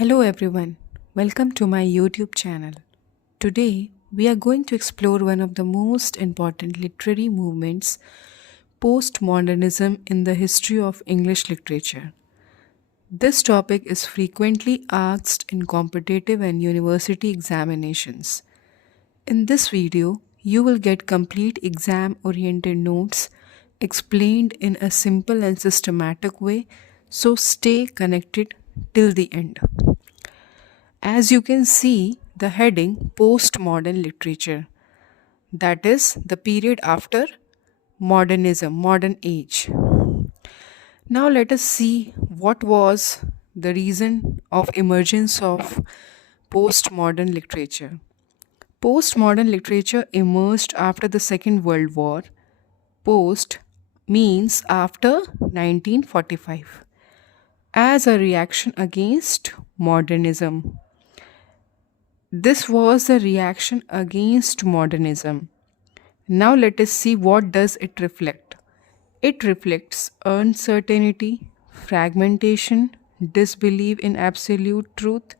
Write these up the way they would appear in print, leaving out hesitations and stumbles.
Hello everyone, welcome to my YouTube channel. Today we are going to explore one of the most important literary movements, postmodernism in the history of English literature. This topic is frequently asked in competitive and university examinations. In this video, you will get complete exam oriented notes explained in a simple and systematic way, so stay connected till the end. As you can see, the heading Postmodern Literature, that is the period after modernism, modern age. Now let us see what was the reason of emergence of postmodern literature. Postmodern literature emerged after the Second World War. Post means after 1945 as a reaction against modernism. This was a reaction against modernism. Now let us see what does it reflect. It reflects uncertainty, fragmentation, disbelief in absolute truth,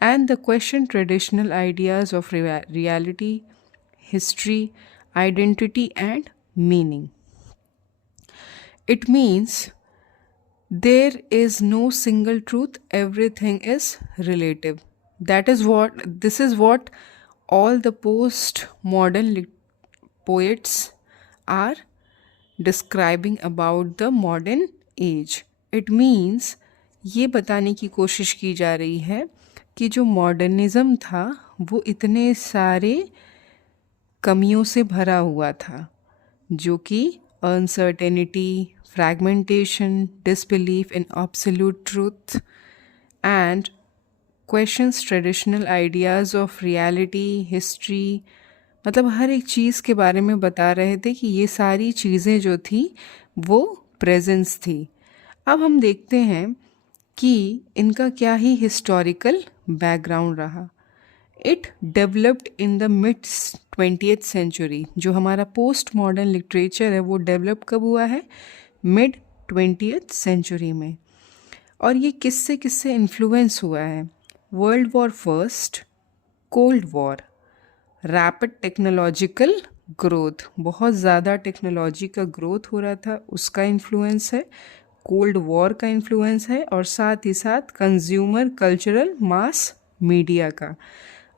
and the question traditional ideas of reality, history, identity, and meaning. It means there is no single truth, everything is relative. This is what all the postmodern poets are describing about the modern age. It means ये बताने की कोशिश की जा रही है कि जो मॉडर्निज्म था वो इतने सारे कमियों से भरा हुआ था जो कि uncertainty, fragmentation, disbelief in absolute truth and questions traditional ideas of reality, history, मतलब हर एक चीज़ के बारे में बता रहे थे कि ये सारी चीज़ें जो थी वो प्रेजेंस थी. अब हम देखते हैं कि इनका क्या ही हिस्टोरिकल बैकग्राउंड रहा. It developed in the mid 20th century. जो हमारा पोस्ट मॉडर्न लिटरेचर है वो डेवलप कब हुआ है? मिड 20th सेंचुरी में. और ये किससे किससे इन्फ्लुएंस हुआ है? World war first, cold war, rapid technological growth, बहुत ज़्यादा टेक्नोलॉजी का ग्रोथ हो रहा था, उसका इन्फ्लुएंस है. कोल्ड वॉर का इन्फ्लुएंस है और साथ ही साथ कंज्यूमर कल्चरल मास मीडिया का.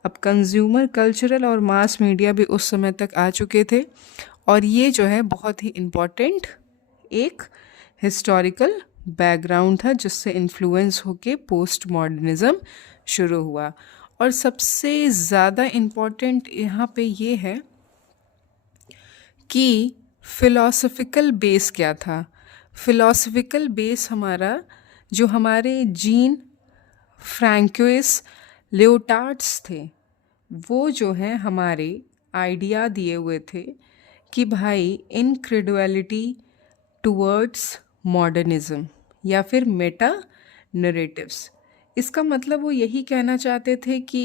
अब कंज्यूमर कल्चरल और मास मीडिया भी उस समय तक आ चुके थे और ये जो है बहुत ही इम्पॉर्टेंट एक हिस्टोरिकल बैकग्राउंड था जिससे इन्फ्लुएंस होके पोस्ट मॉडर्निज्म शुरू हुआ. और सबसे ज़्यादा इम्पॉर्टेंट यहाँ पे ये है कि फ़िलॉसफिकल बेस क्या था. फ़िलॉसफिकल बेस हमारा जो हमारे जीन फ्रैंकोइस लियोटार्ड्स थे वो जो है हमारे आइडिया दिए हुए थे कि भाई इनक्रेडुअलिटी टुवर्ड्स मॉडर्निज्म या फिर मेटा नरेटिव्स. इसका मतलब वो यही कहना चाहते थे कि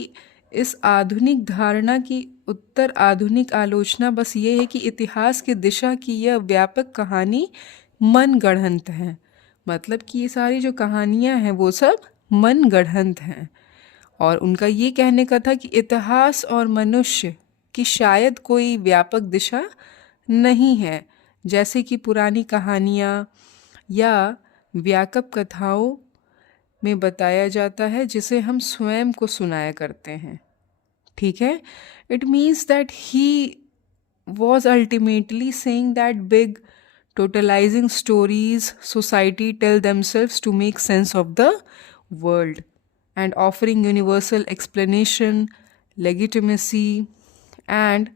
इस आधुनिक धारणा की उत्तर आधुनिक आलोचना बस ये है कि इतिहास की दिशा की यह व्यापक कहानी मन गढ़ंत है. मतलब कि ये सारी जो कहानियाँ हैं वो सब मन गढ़ंत हैं. और उनका ये कहने का था कि इतिहास और मनुष्य की शायद कोई व्यापक दिशा नहीं है, जैसे कि पुरानी कहानियाँ या व्यापक कथाओं में बताया जाता है जिसे हम स्वयं को सुनाया करते हैं. ठीक है. It means that he was ultimately saying that big totalizing stories society tell themselves to make sense of the world and offering universal explanation, legitimacy, and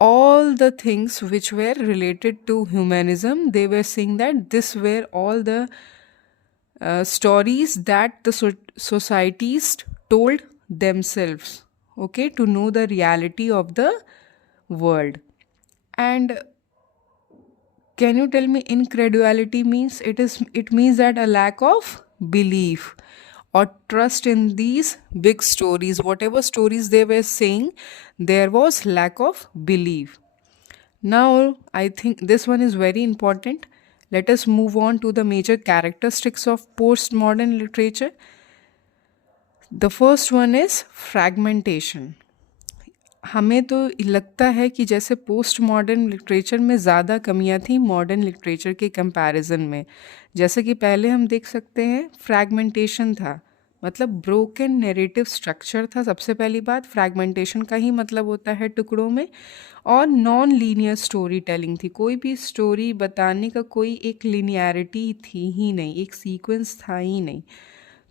all the things which were related to humanism. They were saying that this were all the stories that the societies told themselves, okay, to know the reality of the world. And can you tell me incredulity means? It means that a lack of belief or trust in these big stories. Whatever stories they were saying, there was lack of belief. Now I think this one is very important. Let us move on to the major characteristics of postmodern literature. The first one is fragmentation. हमें तो लगता है कि जैसे post modern literature में ज़्यादा कमियां थी मॉडर्न लिटरेचर के कंपैरिजन में। जैसे कि पहले हम देख सकते हैं फ्रैगमेंटेशन था, मतलब ब्रोकन नैरेटिव स्ट्रक्चर था। सबसे पहली बात, फ्रैगमेंटेशन का ही मतलब होता है टुकड़ों में। और नॉन लीनियर स्टोरी टेलिंग थी, कोई भी स्टोरी बताने का कोई एक लिनियरिटी थी ही नहीं, एक सीक्वेंस था ही नहीं।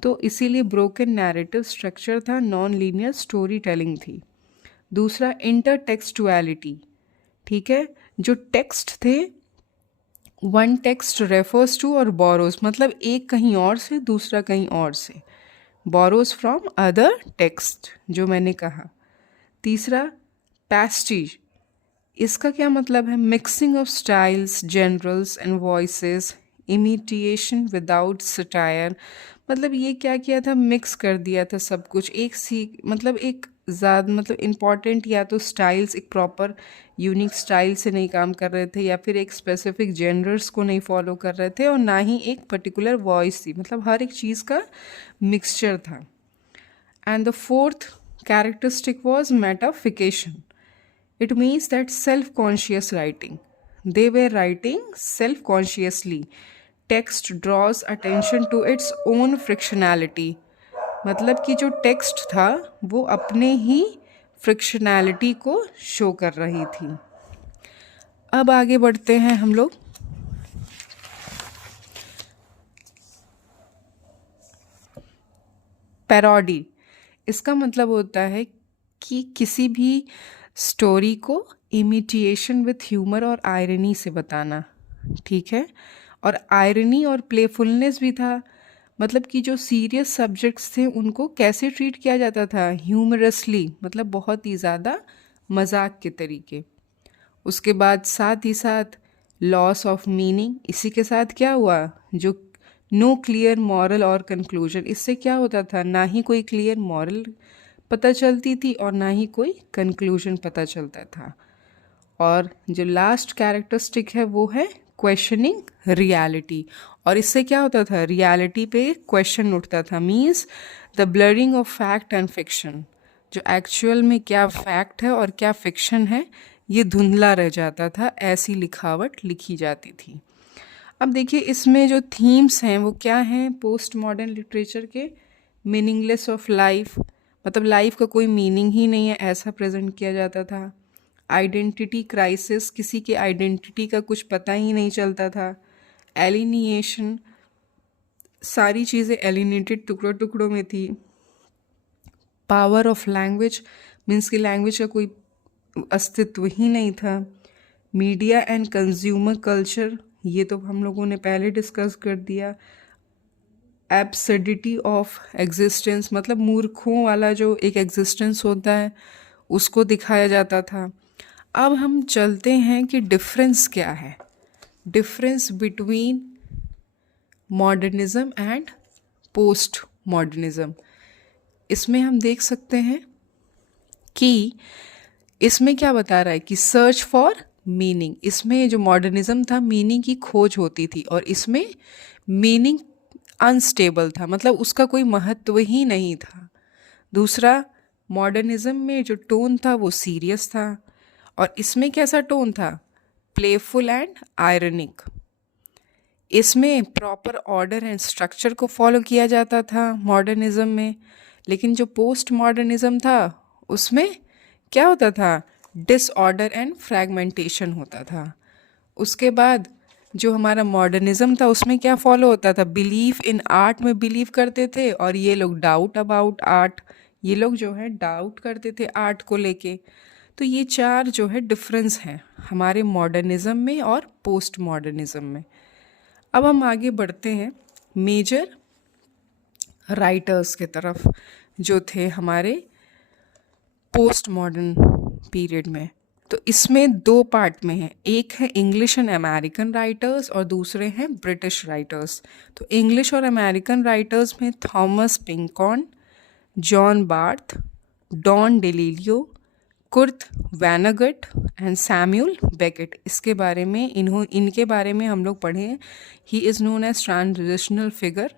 तो इसीलिए ब्रोकन नैरेटिव स्ट्रक्चर था, नॉन लीनियर स्टोरी टेलिंग थी। दूसरा, इंटरटेक्सचुअलिटी। ठीक है, जो टेक्स्ट थे, वन टेक्स्ट रेफर्स टू और बोरोस, मतलब एक कहीं और से दूसरा कहीं और से, बोरोस फ्रॉम अदर टेक्स्ट, जो मैंने कहा। तीसरा, पैस्टीज। इसका क्या मतलब है? Mixing of styles, genres and voices, imitation without satire. मतलब ये क्या किया था, मिक्स कर दिया था सब कुछ एक सी, मतलब एक ज़्यादा, मतलब इम्पॉर्टेंट या तो स्टाइल्स एक प्रॉपर यूनिक स्टाइल से नहीं काम कर रहे थे, या फिर एक स्पेसिफिक जेंडर्स को नहीं फॉलो कर रहे थे, और ना ही एक पर्टिकुलर वॉइस थी, मतलब हर एक चीज़ का मिक्सचर था। And the fourth characteristic was metafication. It means that self-conscious writing. They were writing self-consciously. Text draws attention to its own frictionality. मतलब कि जो टेक्स्ट था वो अपने ही फ्रिक्शनैलिटी को शो कर रही थी। अब आगे बढ़ते हैं हम लोग। पैरोडी, इसका मतलब होता है कि किसी भी स्टोरी को इमिटिएशन विथ ह्यूमर और आयरनी से बताना। ठीक है, और आयरनी और प्लेफुलनेस भी था, मतलब कि जो सीरियस सब्जेक्ट्स थे उनको कैसे ट्रीट किया जाता था, ह्यूमरसली, मतलब बहुत ही ज़्यादा मजाक के तरीके। उसके बाद साथ ही साथ लॉस ऑफ मीनिंग। इसी के साथ क्या हुआ, जो नो क्लियर मॉरल और कंक्लूजन, इससे क्या होता था, ना ही कोई क्लियर मॉरल पता चलती थी और ना ही कोई कंक्लूजन पता चलता था। और जो लास्ट कैरेक्टरिस्टिक है वो है क्वेश्चनिंग रियलिटी। और इससे क्या होता था, रियलिटी पे क्वेश्चन उठता था, means the blurring of fact and fiction. जो एक्चुअल में क्या फैक्ट है और क्या फिक्शन है ये धुंधला रह जाता था, ऐसी लिखावट लिखी जाती थी। अब देखिए इसमें जो थीम्स हैं वो क्या हैं पोस्ट मॉडर्न लिटरेचर के। मीनिंगलेस ऑफ लाइफ, मतलब लाइफ का कोई मीनिंग ही नहीं है ऐसा प्रेजेंट किया जाता था। आइडेंटिटी क्राइसिस, किसी के आइडेंटिटी का कुछ पता ही नहीं चलता था। एलिनिएशन, सारी चीज़ें एलिनेटेड टुकड़ों टुकड़ों में थी। पावर ऑफ लैंग्वेज, मीन्स की लैंग्वेज का कोई अस्तित्व ही नहीं था। मीडिया एंड कंज्यूमर कल्चर, ये तो हम लोगों ने पहले डिस्कस कर दिया। एब्सर्डिटी ऑफ एग्जिस्टेंस, मतलब मूर्खों वाला जो एक एग्जिस्टेंस होता है उसको दिखाया जाता था। अब हम चलते हैं कि डिफरेंस क्या है, difference between modernism and post modernism. इसमें हम देख सकते हैं कि इसमें क्या बता रहा है कि सर्च फॉर मीनिंग, इसमें जो मॉडर्निज्म था मीनिंग की खोज होती थी, और इसमें मीनिंग अनस्टेबल था, मतलब उसका कोई महत्व ही नहीं था। दूसरा, मॉडर्निज्म में जो टोन था वो सीरियस था, और इसमें कैसा टोन था, प्लेफुल एंड आयरनिक। इसमें प्रॉपर ऑर्डर एंड स्ट्रक्चर को फॉलो किया जाता था मॉडर्निज्म में, लेकिन जो पोस्ट मॉडर्निज्म था उसमें क्या होता था, डिसऑर्डर एंड फ्रैगमेंटेशन होता था। उसके बाद जो हमारा मॉडर्निज्म था उसमें क्या फॉलो होता था, बिलीफ इन आर्ट में बिलीव करते थे, और ये लोग डाउट अबाउट आर्ट, ये लोग जो है डाउट करते थे आर्ट को लेके। तो ये चार जो है डिफरेंस हैं हमारे मॉडर्निज्म में और पोस्ट मॉडर्निज्म में। अब हम आगे बढ़ते हैं मेजर राइटर्स के तरफ जो थे हमारे पोस्ट मॉडर्न पीरियड में। तो इसमें दो पार्ट में है, एक है इंग्लिश एंड अमेरिकन राइटर्स और दूसरे हैं ब्रिटिश राइटर्स। तो इंग्लिश और अमेरिकन राइटर्स में Thomas Pynchon, John Barth, Don DeLillo, Kurt Vonnegut and Samuel Beckett. इसके बारे में इनके बारे में हम लोग पढ़े हैं। He is known as transitional figure,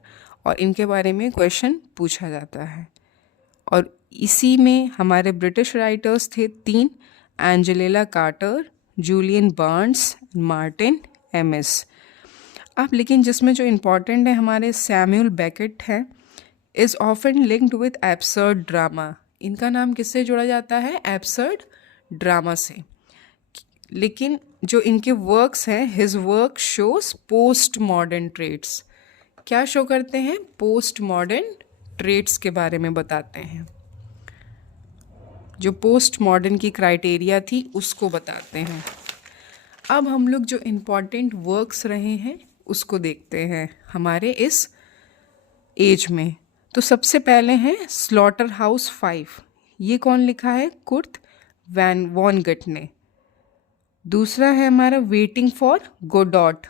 और इनके बारे में क्वेश्चन पूछा जाता है। और इसी में हमारे ब्रिटिश राइटर्स थे 3, Angelina Carter, Julian Barnes, Martin Amis. अब लेकिन जिसमें जो इम्पोर्टेंट है हमारे सैमुअल बेकेट है, is often linked with absurd drama. इनका नाम किससे जोड़ा जाता है? एब्सर्ड ड्रामा से। लेकिन जो इनके वर्क्स हैं, his work shows post modern trends. क्या शो करते हैं? पोस्ट मॉडर्न ट्रेड्स के बारे में बताते हैं। जो पोस्ट मॉडर्न की क्राइटेरिया थी उसको बताते हैं। अब हम लोग जो इम्पॉर्टेंट वर्क्स रहे हैं उसको देखते हैं हमारे इस एज में। तो सबसे पहले हैं स्लॉटर हाउस 5। ये कौन लिखा है? कुर्ट वॉनगट ने। दूसरा है हमारा वेटिंग फॉर गोडॉट।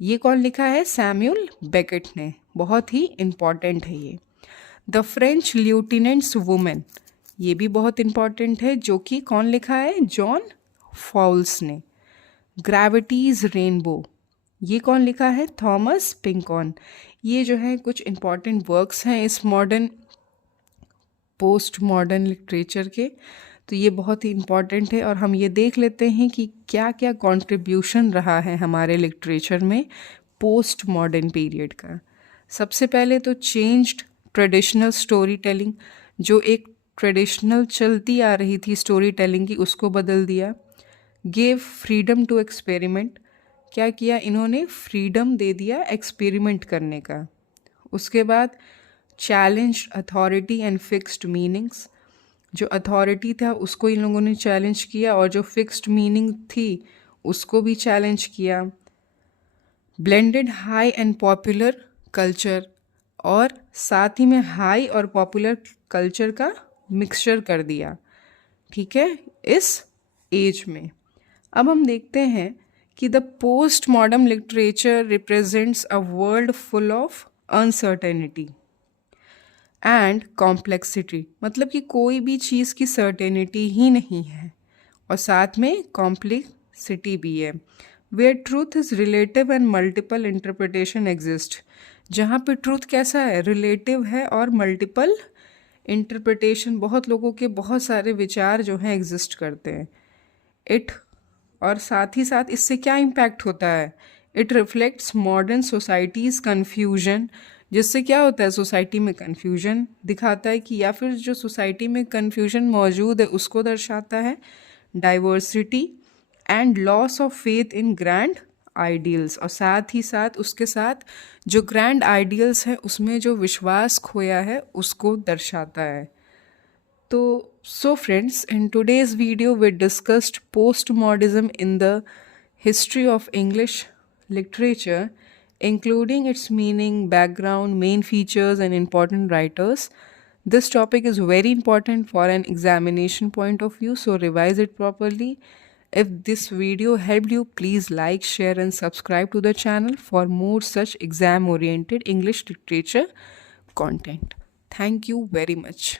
ये कौन लिखा है? सैमुअल बेकेट ने। बहुत ही इम्पॉर्टेंट है ये। द फ्रेंच ल्यूटिनेंट्स वुमेन, ये भी बहुत इम्पॉर्टेंट है, जो कि कौन लिखा है? जॉन फाउल्स ने। ग्रेविटीज रेनबो, ये कौन लिखा है? थॉमस पिंकॉन। ये जो है कुछ इम्पॉर्टेंट वर्क्स हैं इस मॉडर्न पोस्ट मॉडर्न लिटरेचर के। तो ये बहुत ही इम्पॉर्टेंट है और हम ये देख लेते हैं कि क्या क्या कंट्रीब्यूशन रहा है हमारे लिटरेचर में पोस्ट मॉडर्न पीरियड का। सबसे पहले तो चेंज्ड ट्रेडिशनल स्टोरी टेलिंग, जो एक ट्रेडिशनल चलती आ रही थी स्टोरी टेलिंग की, उसको बदल दिया। गेव फ्रीडम टू एक्सपेरिमेंट, क्या किया इन्होंने? फ्रीडम दे दिया एक्सपेरिमेंट करने का। उसके बाद challenge authority and fixed meanings, जो अथॉरिटी था उसको इन लोगों ने चैलेंज किया और जो फिक्स्ड मीनिंग थी उसको भी चैलेंज किया। Blended high and popular culture, और साथ ही में हाई और पॉपुलर कल्चर का मिक्सचर कर दिया, ठीक है, इस एज में। अब हम देखते हैं कि the post modern literature represents a world full of uncertainty and complexity, मतलब कि कोई भी चीज़ की सर्टेनिटी ही नहीं है और साथ में कॉम्प्लेक्सिटी भी है। Where truth is relative and multiple interpretation exist, जहाँ पे ट्रूथ कैसा है? रिलेटिव है और मल्टीपल इंटरप्रिटेशन, बहुत लोगों के बहुत सारे विचार जो हैं एग्जिस्ट करते हैं। इट, और साथ ही साथ इससे क्या इम्पैक्ट होता है? It reflects modern societies confusion, जिससे क्या होता है? सोसाइटी में कन्फ्यूजन दिखाता है कि, या फिर जो सोसाइटी में कन्फ्यूजन मौजूद है उसको दर्शाता है। Diversity and loss of faith in grand ideals, और साथ ही साथ उसके साथ जो ग्रैंड आइडियल्स है उसमें जो विश्वास खोया है उसको दर्शाता है। तो so friends, in today's video we discussed postmodernism in the history of English literature, including its meaning, background, main features and important writers. This topic is very important for an examination point of view, so revise it properly. If this video helped you, please like, share and subscribe to the channel for more such exam oriented English literature content. Thank you very much.